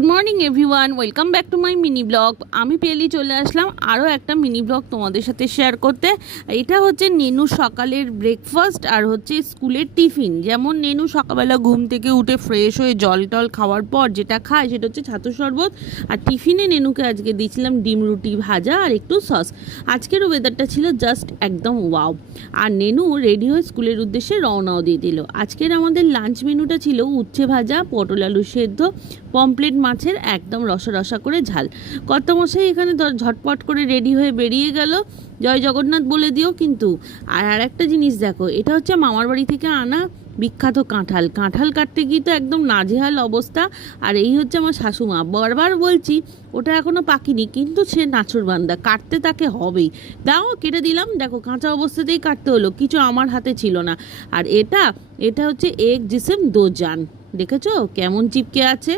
Good morning everyone, welcome back to my mini blog. আমি পেলি চলে আসলাম আরও একটা মিনি ব্লগ তোমাদের সাথে শেয়ার করতে। এটা হচ্ছে নেনু সকালের ব্রেকফাস্ট আর হচ্ছে স্কুলের টিফিন। যেমন নেনু সকালবেলা ঘুম থেকে উঠে ফ্রেশ হয়ে জল টল খাওয়ার পর যেটা খায় সেটা হচ্ছে ছাতু শরবত। আর টিফিনে নেনুকে আজকে দিয়েছিলাম ডিম রুটি ভাজা আর একটু সস। আজকের ওয়েদারটা ছিল জাস্ট একদম ওয়াও। আর নেনু রেডি হয়ে স্কুলের উদ্দেশ্যে রওনাও দিয়ে দিল। আজকের আমাদের লাঞ্চ মেনুটা ছিল উচ্ছে ভাজা, পটল আলু সেদ্ধ, পমপ্লেট মাছের একদম রসা রসা করে ঝাল। কর্তামশাই এখানে ঝটপট করে রেডি হয়ে বেরিয়ে গেল। জয় জগন্নাথ বলে দিও কিন্তু। আর একটা জিনিস দেখো, এটা হচ্ছে মামার বাড়ি থেকে আনা বিখ্যাত কাঁঠাল। কাঁঠাল কাটতে গিয়ে তো একদম নাজেহাল অবস্থা। আর এই হচ্ছে আমার শাশুমা, বারবার বলছি ওটা এখনও পাকিনি, কিন্তু সে নাছোড়বান্দা, কাটতে তাকে হবেই। দাও কেটে দিলাম, দেখো কাঁচা অবস্থাতেই কাটতে হলো, কিছু আমার হাতে ছিল না। আর এটা হচ্ছে এক জিসম দো জান, দেখেছো কেমন চিপকে আছে।